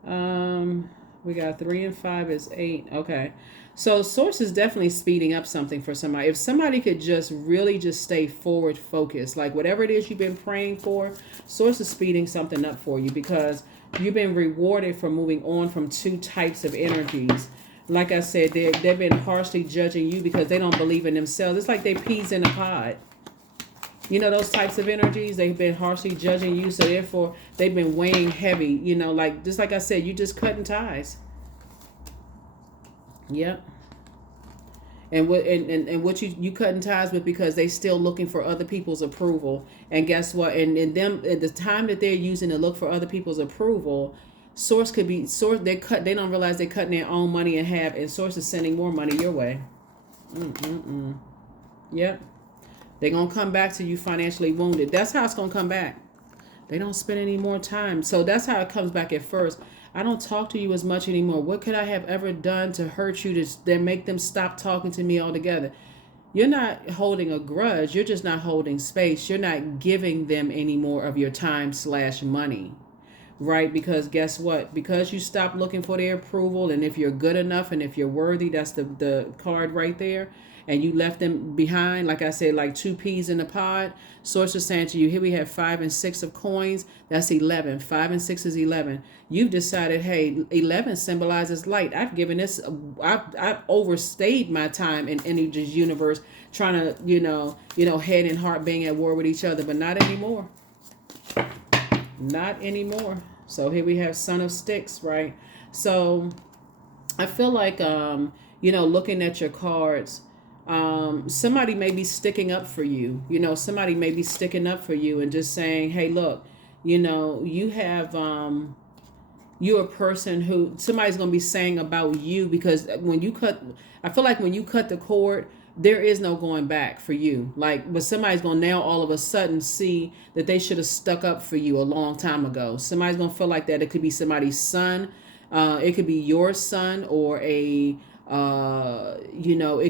We got 3 and 5 is 8. Okay. So source is definitely speeding up something for somebody. If somebody could just really just stay forward focused, like whatever it is you've been praying for, source is speeding something up for you because you've been rewarded for moving on from 2 types of energies. Like I said, they've been harshly judging you because they don't believe in themselves. It's like they peas in a pod. Those types of energies, they've been harshly judging you. So therefore, they've been weighing heavy, just like I said, you just cutting ties. Yep. And what you cutting ties with because they still looking for other people's approval. And guess what? And at the time that they're using to look for other people's approval, source could be source. They don't realize they're cutting their own money in half, and source is sending more money your way. Yep. They're gonna come back to you financially wounded. That's how it's gonna come back. They don't spend any more time. So that's how it comes back at first. I don't talk to you as much anymore. What could I have ever done to hurt you to then make them stop talking to me altogether? You're not holding a grudge. You're just not holding space. You're not giving them any more of your time/money. Right? Because guess what? Because you stop looking for their approval, and if you're good enough and if you're worthy, that's the card right there, and you left them behind, like I said, like 2 peas in a pod. Source is saying to you, here we have 5 and 6 of coins. That's 11. 5 and 6 is 11. You've decided, hey, 11 symbolizes light. I've given this, I've overstayed my time in energy's universe trying to, head and heart being at war with each other, but not anymore. Not anymore. So here we have Son of Sticks, right? So I feel like, looking at your cards, somebody may be sticking up for you. Somebody may be sticking up for you and just saying, hey, look, you have, you're a person who somebody's going to be saying about you, because I feel like when you cut the cord, there is no going back for you. But somebody's going to now all of a sudden see that they should have stuck up for you a long time ago. Somebody's going to feel like that. It could be somebody's son. It could be your son, or it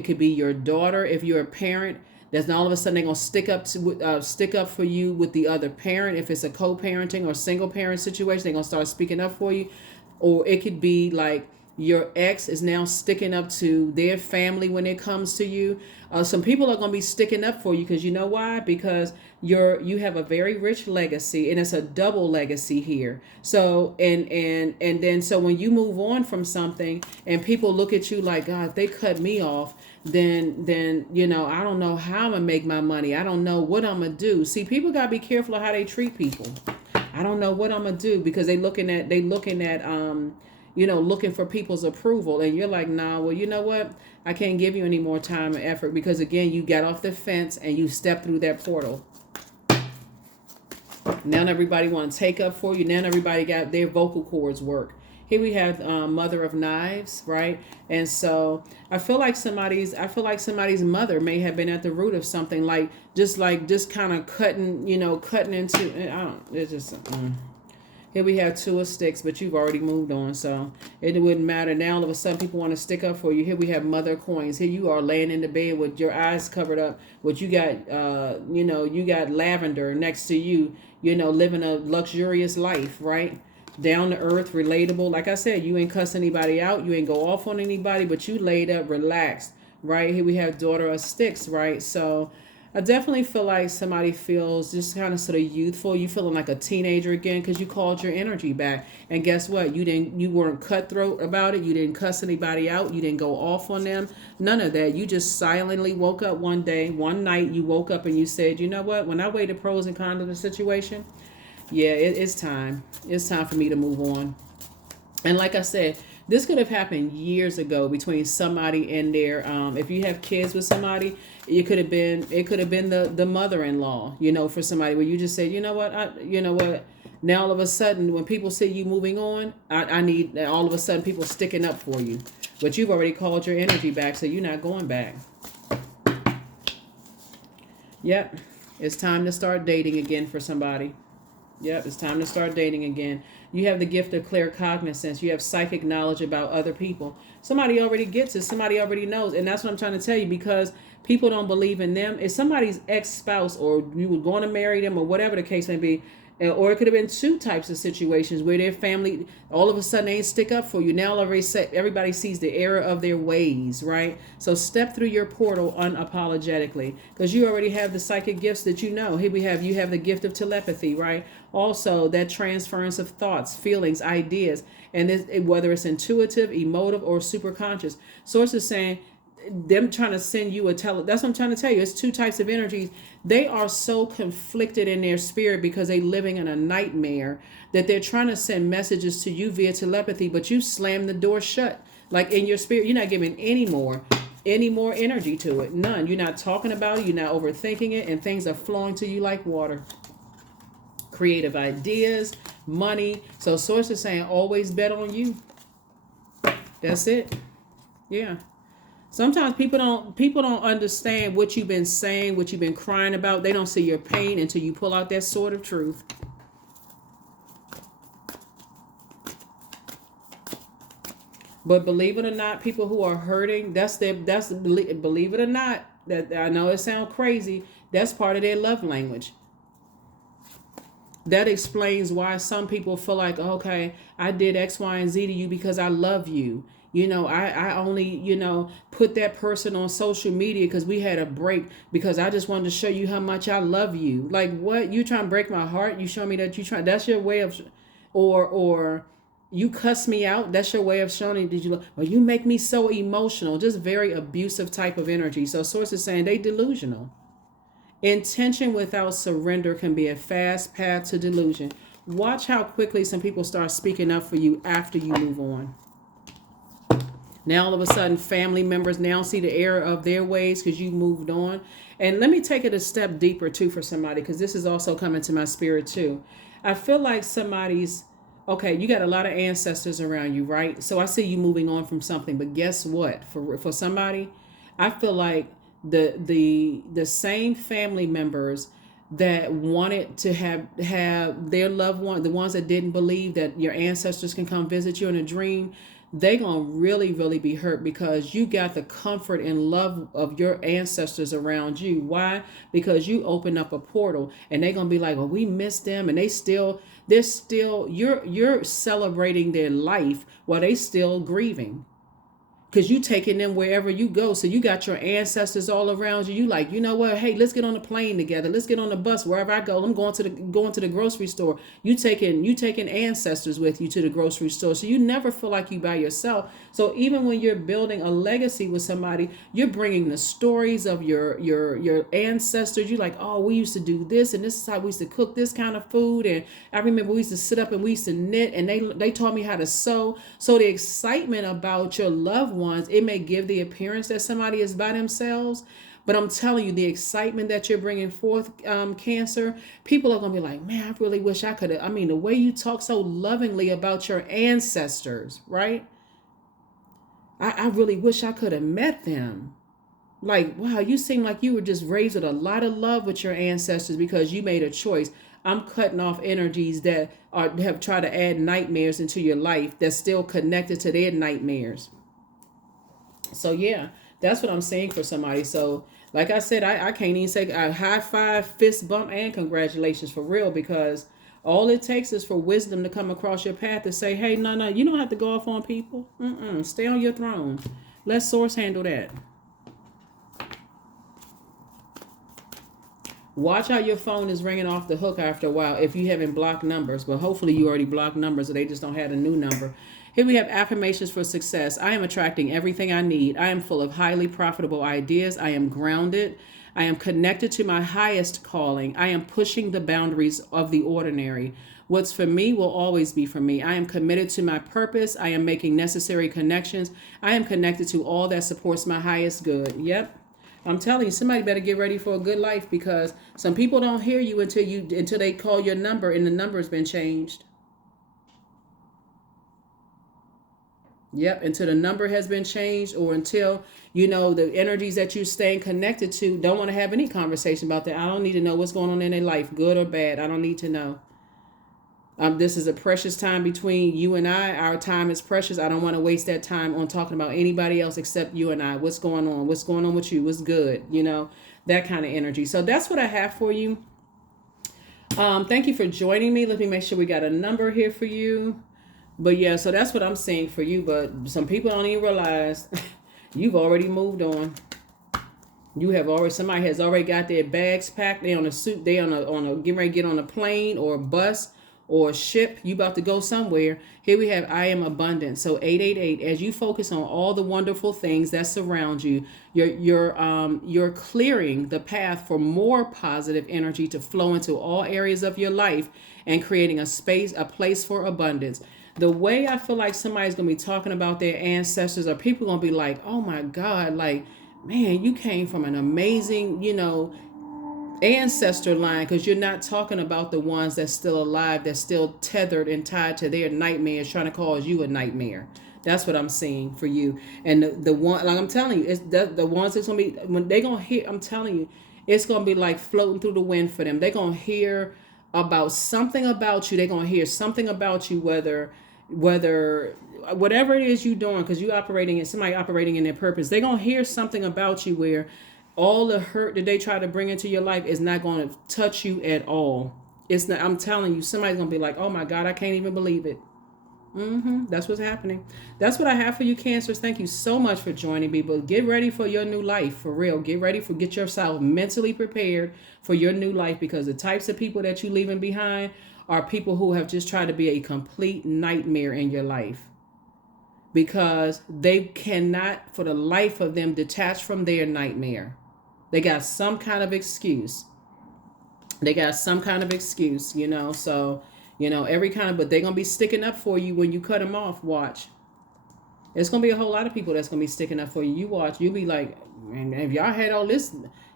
could be your daughter. If you're a parent, that's not all of a sudden they're going to stick up for you with the other parent. If it's a co-parenting or single parent situation, they're going to start speaking up for you. Or it could be like your ex is now sticking up to their family when it comes to you. Some people are going to be sticking up for you because you know why? Because you have a very rich legacy, and it's a double legacy here. So and then so when you move on from something and people look at you like, God, they cut me off, then I don't know how I'm gonna make my money. I don't know what I'm gonna do. See, people gotta be careful of how they treat people. I don't know what I'm gonna do, because they looking at looking for people's approval, and you're like, nah, well, you know what? I can't give you any more time and effort, because again, you got off the fence and you stepped through that portal. Now everybody want to take up for you. Now everybody got their vocal cords work. Here we have Mother of Knives, right? And so I feel like somebody's mother may have been at the root of something, just kind of cutting into. It's just. Here we have 2 of Sticks, but you've already moved on, so it wouldn't matter. Now all of a sudden people want to stick up for you. Here we have Mother of Coins. Here you are laying in the bed with your eyes covered up. What you got, you got lavender next to you, living a luxurious life, right? Down to earth, relatable. Like I said, you ain't cuss anybody out. You ain't go off on anybody, but you laid up, relaxed, right? Here we have Daughter of Sticks, right? So I definitely feel like somebody feels just kind of sort of youthful. You feeling like a teenager again because you called your energy back. And guess what? You weren't cutthroat about it. You didn't cuss anybody out. You didn't go off on them. None of that. You just silently woke up one night, you woke up and you said, you know what? When I weigh the pros and cons of the situation, yeah, it's time. It's time for me to move on. And like I said, This could have happened years ago between somebody and their if you have kids with somebody, it could have been the mother-in-law, for somebody where you just said, you know what, now all of a sudden when people see you moving on, I need all of a sudden people sticking up for you. But you've already called your energy back, so you're not going back. Yep. It's time to start dating again for somebody. Yep, it's time to start dating again. You have the gift of clear cognizance. You have psychic knowledge about other people. Somebody already gets it. Somebody already knows. And that's what I'm trying to tell you, because people don't believe in them. If somebody's ex-spouse, or you were going to marry them, or whatever the case may be, or it could have been two types of situations where their family all of a sudden they ain't stick up for you. Now everybody sees the error of their ways, right? So step through your portal unapologetically, because you already have the psychic gifts that Here you have the gift of telepathy, right? Also that transference of thoughts, feelings, ideas, and whether it's intuitive, emotive, or super conscious. Sources saying them trying to send you that's what I'm trying to tell you. It's two types of energies. They are so conflicted in their spirit because they're living in a nightmare that they're trying to send messages to you via telepathy, but you slam the door shut. Like in your spirit, you're not giving any more energy to it. None. You're not talking about it. You're not overthinking it, and things are flowing to you like water. Creative ideas, money. So source is saying always bet on you. That's it. Yeah. Sometimes people don't understand what you've been saying, what you've been crying about. They don't see your pain until you pull out that sword of truth. But believe it or not, people who are hurting, believe it or not, that I know it sounds crazy, that's part of their love language. That explains why some people feel like, okay, I did X, Y, and Z to you because I love you. I only, put that person on social media because we had a break, because I just wanted to show you how much I love you. Like, what? You trying to break my heart? You show me that that's your way of, or you cuss me out. That's your way of showing, did you love? Or you make me so emotional. Just very abusive type of energy. So sources saying they delusional. Intention without surrender can be a fast path to delusion. Watch how quickly some people start speaking up for you after you move on. Now all of a sudden family members now see the error of their ways because you moved on. And let me take it a step deeper too for somebody, because this is also coming to my spirit too. I feel like okay, you got a lot of ancestors around you, right? So I see you moving on from something, but guess what? For somebody, I feel like the same family members that wanted to have their loved one, the ones that didn't believe that your ancestors can come visit you in a dream, they gonna really, really be hurt because you got the comfort and love of your ancestors around you. Why? Because you open up a portal, and they gonna be like, well, we miss them, and you're celebrating their life while they still grieving. Because you taking them wherever you go. So you got your ancestors all around you. You like, you know what? Hey, let's get on the plane together. Let's get on the bus wherever I go. I'm going to the grocery store. You taking ancestors with you to the grocery store. So you never feel like you by yourself. So even when you're building a legacy with somebody, you're bringing the stories of your ancestors. You're like, oh, we used to do this, and this is how we used to cook this kind of food. And I remember we used to sit up and we used to knit, and they taught me how to sew. So the excitement about your loved ones, it may give the appearance that somebody is by themselves, but I'm telling you, the excitement that you're bringing forth, Cancer, people are going to be like, man, I really wish I could have. I mean, the way you talk so lovingly about your ancestors, right? I really wish I could have met them. Like, wow, you seem like you were just raised with a lot of love with your ancestors because you made a choice. I'm cutting off energies that have tried to add nightmares into your life that's still connected to their nightmares. So yeah, that's what I'm saying for somebody. So like I said, I can't even say a high five, fist bump, and congratulations for real, because all it takes is for wisdom to come across your path to say, hey, no, you don't have to go off on people. Stay on your throne. Let source handle that. Watch how your phone is ringing off the hook after a while if you haven't blocked numbers. But hopefully you already blocked numbers, or they just don't have a new number. Here we have affirmations for success. I am attracting everything I need. I am full of highly profitable ideas. I am grounded. I am connected to my highest calling. I am pushing the boundaries of the ordinary. What's for me will always be for me. I am committed to my purpose. I am making necessary connections. I am connected to all that supports my highest good. Yep. I'm telling you, somebody better get ready for a good life, because some people don't hear you until they call your number and the number has been changed. Yep, until the number has been changed, or until the energies that you staying connected to don't want to have any conversation about that. I don't need to know what's going on in their life, good or bad. I don't need to know. This is a precious time between you and I. Our time is precious. I don't want to waste that time on talking about anybody else except you and I. What's going on? What's going on with you? What's good? That kind of energy. So that's what I have for you. Thank you for joining me. Let me make sure we got a number here for you. But yeah, so that's what I'm seeing for you. But some people don't even realize you've already moved on. Somebody has already got their bags packed. They on a suit. They on a getting ready to get on a plane or a bus or a ship. You about to go somewhere. Here we have I am abundant. So 888. As you focus on all the wonderful things that surround you, you're clearing the path for more positive energy to flow into all areas of your life and creating a place for abundance. The way I feel like somebody's going to be talking about their ancestors, or people going to be like, oh my God, like, man, you came from an amazing, ancestor line, because you're not talking about the ones that's still alive, that's still tethered and tied to their nightmares, trying to cause you a nightmare. That's what I'm seeing for you. And the one, like I'm telling you, it's the ones that's going to be, when they're going to hear, I'm telling you, it's going to be like floating through the wind for them. They're going to hear about something about you. They're going to hear something about you, whether whatever it is you're doing, because somebody operating in their purpose, they're going to hear something about you where all the hurt that they try to bring into your life is not going to touch you at all. It's not. I'm telling you, somebody's going to be like, oh my God, I can't even believe it. That's what's happening. That's what I have for you, Cancers. Thank you so much for joining me. But get ready for your new life, for real. Get yourself mentally prepared for your new life, because the types of people that you're leaving behind are people who have just tried to be a complete nightmare in your life, because they cannot for the life of them detach from their nightmare. They got some kind of excuse. So, every kind of, but they're going to be sticking up for you when you cut them off. Watch. It's going to be a whole lot of people that's going to be sticking up for you. You watch. You'll be like, man, if y'all had all this,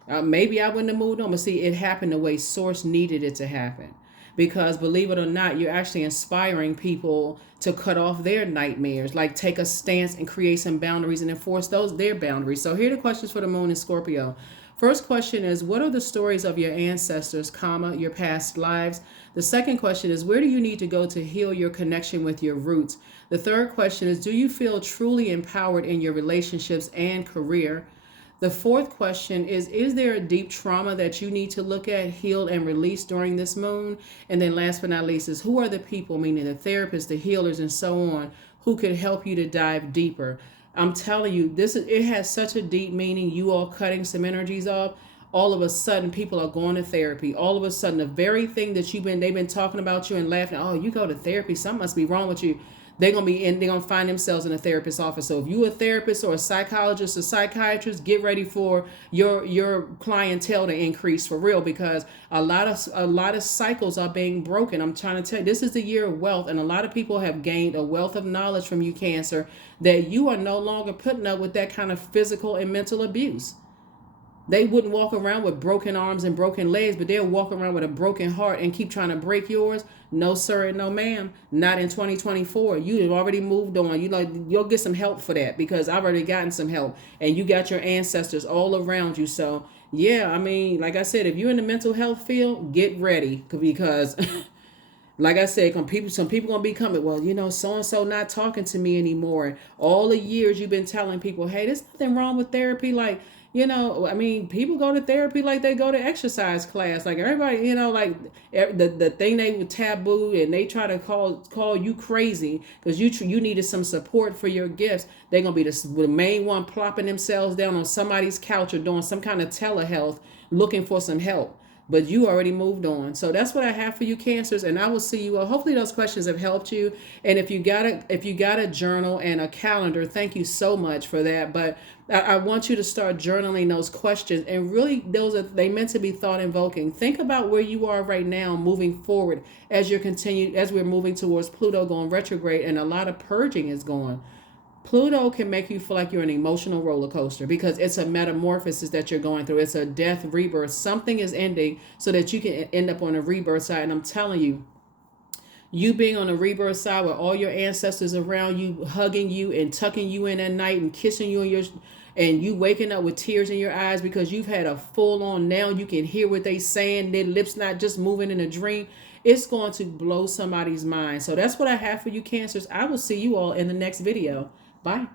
maybe I wouldn't have moved on. But see, it happened the way Source needed it to happen. Because believe it or not, you're actually inspiring people to cut off their nightmares, like take a stance and create some boundaries and enforce their boundaries. So here are the questions for the moon in Scorpio. First question is, what are the stories of your ancestors, your past lives? The second question is, where do you need to go to heal your connection with your roots? The third question is, do you feel truly empowered in your relationships and career? The fourth question is there a deep trauma that you need to look at, heal, and release during this moon? And then last but not least is, who are the people, meaning the therapists, the healers, and so on, who could help you to dive deeper? I'm telling you, it has such a deep meaning. You all cutting some energies off. All of a sudden, people are going to therapy. All of a sudden, the very thing that they've been talking about you and laughing, oh, you go to therapy, something must be wrong with you. They're gonna find themselves in a therapist's office. So if you're a therapist or a psychologist or psychiatrist, get ready for your clientele to increase for real, because a lot of cycles are being broken. I'm trying to tell you, this is the year of wealth, and a lot of people have gained a wealth of knowledge from you, Cancer, that you are no longer putting up with that kind of physical and mental abuse. They wouldn't walk around with broken arms and broken legs, but they'll walk around with a broken heart and keep trying to break yours. No, sir, and no, ma'am. Not in 2024. You have already moved on. You'll get some help for that, because I've already gotten some help, and you got your ancestors all around you. So, yeah, I mean, like I said, if you're in the mental health field, get ready, because like I said, some people gonna be coming. Well, so and so not talking to me anymore. All the years you've been telling people, hey, there's nothing wrong with therapy. Like, I mean, people go to therapy like they go to exercise class. Like everybody, like the thing they would taboo, and they try to call you crazy because you needed some support for your gifts. They're gonna be the main one plopping themselves down on somebody's couch or doing some kind of telehealth, looking for some help. But you already moved on. So that's what I have for you, Cancers, and I will see you. Hopefully those questions have helped you. And if you got a journal and a calendar, thank you so much for that. But I want you to start journaling those questions, and really those are they meant to be thought invoking. Think about where you are right now moving forward as we're moving towards Pluto going retrograde, and a lot of purging is going. Pluto can make you feel like you're an emotional roller coaster because it's a metamorphosis that you're going through. It's a death rebirth. Something is ending so that you can end up on a rebirth side. And I'm telling you, you being on the rebirth side with all your ancestors around you, hugging you and tucking you in at night and kissing you and you waking up with tears in your eyes because you've had a full on, now you can hear what they saying, their lips not just moving in a dream. It's going to blow somebody's mind. So that's what I have for you, Cancers. I will see you all in the next video. Bye.